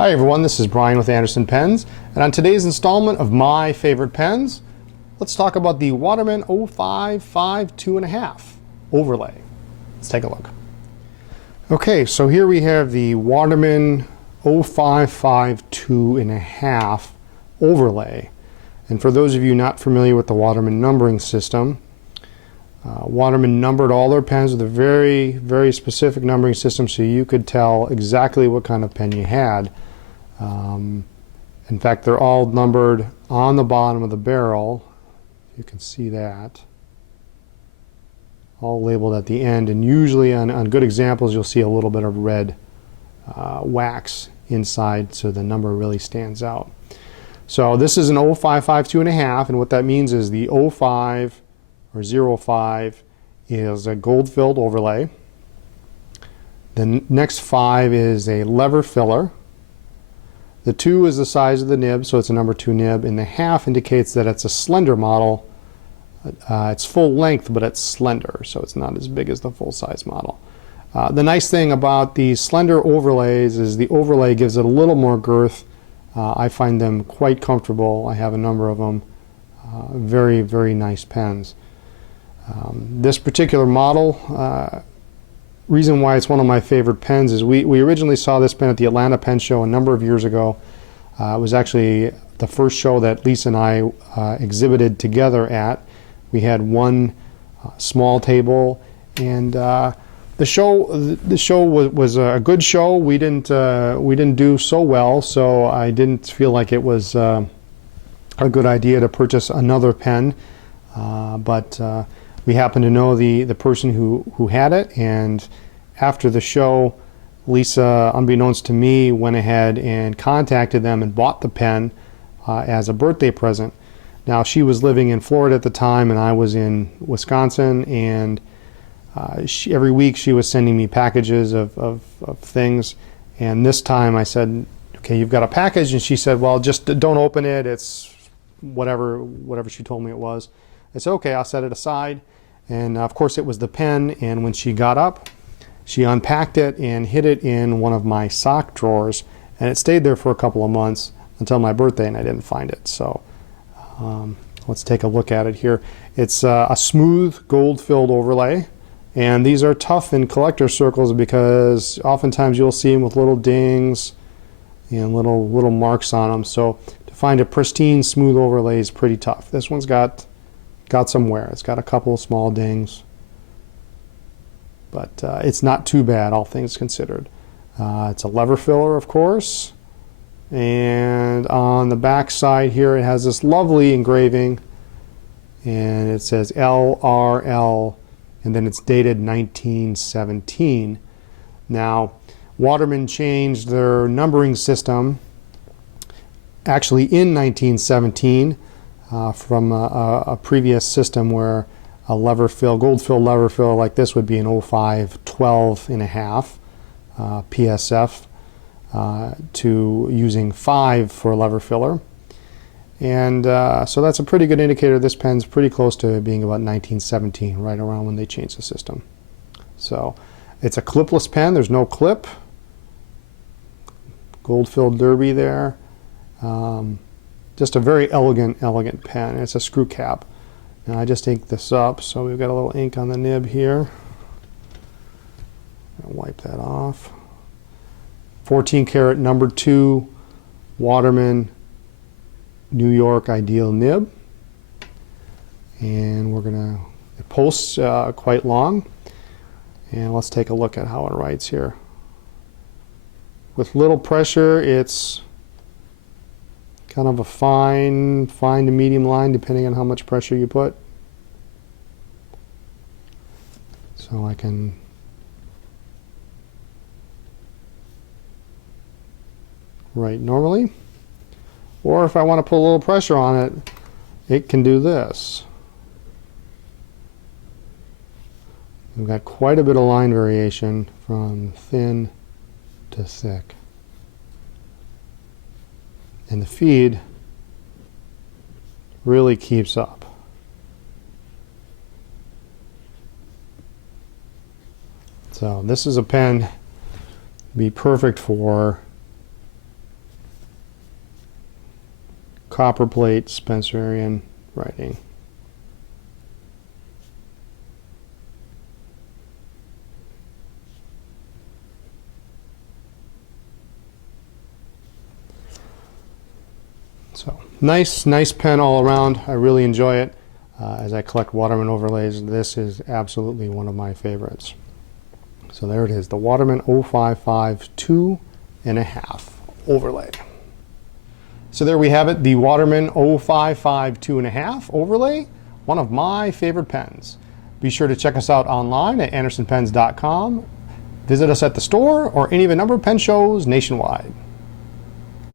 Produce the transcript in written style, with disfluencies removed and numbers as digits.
Hi everyone, this is Brian with Anderson Pens, and on today's installment of My Favorite Pens, let's talk about the Waterman 055 2.5 overlay. Let's take a look. Okay, so here we have the Waterman 055 2.5 overlay. And for those of you not familiar with the Waterman numbering system, Waterman numbered all their pens with a very, very specific numbering system so you could tell exactly what kind of pen you had. In fact, they're all numbered on the bottom of the barrel. You can see that. All labeled at the end, and usually on good examples you'll see a little bit of red wax inside so the number really stands out. So this is an 055 2.5, and what that means is the 05 or 05 is a gold-filled overlay. The next 5 is a lever filler. The 2 is the size of the nib, so it's a number 2 nib, and the half indicates that it's a slender model. It's full length, but it's slender, so it's not as big as the full-size model. The nice thing about these slender overlays is the overlay gives it a little more girth. I find them quite comfortable. I have a number of them. Very, very nice pens. This particular model, reason why it's one of my favorite pens is we originally saw this pen at the Atlanta Pen Show a number of years ago. It was actually the first show that Lisa and I exhibited together at. We had one small table, and the show was a good show. We didn't do so well, so I didn't feel like it was a good idea to purchase another pen, but we happened to know the person who had it, and after the show, Lisa, unbeknownst to me, went ahead and contacted them and bought the pen as a birthday present. Now, she was living in Florida at the time, and I was in Wisconsin, and every week she was sending me packages of things, and this time I said, okay, you've got a package, and she said, well, just don't open it, it's whatever she told me it was. I said, okay, I'll set it aside. And of course it was the pen, and when she got up, she unpacked it and hid it in one of my sock drawers, and it stayed there for a couple of months until my birthday, and I didn't find it. So let's take a look at it here. It's a smooth gold-filled overlay, and these are tough in collector circles because oftentimes you'll see them with little dings and little marks on them. So to find a pristine smooth overlay is pretty tough. This one's got some wear. It's got a couple of small dings, but it's not too bad, all things considered. It's a lever filler, of course, and on the back side here it has this lovely engraving, and it says LRL, and then it's dated 1917. Now, Waterman changed their numbering system actually in 1917. From a previous system where a lever fill, gold fill lever fill like this would be an 05 12.5 PSF to using 5 for a lever filler. And so that's a pretty good indicator. This pen's pretty close to being about 1917, right around when they changed the system. So it's a clipless pen. There's no clip. Gold filled derby there. Just a very elegant pen. It's a screw cap. Now I just inked this up, so we've got a little ink on the nib here. I'll wipe that off. 14 karat number 2 Waterman New York Ideal nib. And it posts quite long. And let's take a look at how it writes here. With little pressure, it's kind of a fine to medium line depending on how much pressure you put. So I can write normally, or if I want to put a little pressure on it, it can do this. We've got quite a bit of line variation from thin to thick. And the feed really keeps up. So this is a pen be perfect for copper plate Spencerian writing. So nice pen all around. I really enjoy it. As I collect Waterman overlays, this is absolutely one of my favorites. So there it is, the Waterman 055 2.5 overlay. So there we have it, the Waterman 055 2.5 overlay, one of my favorite pens. Be sure to check us out online at andersonpens.com. Visit us at the store or any of a number of pen shows nationwide.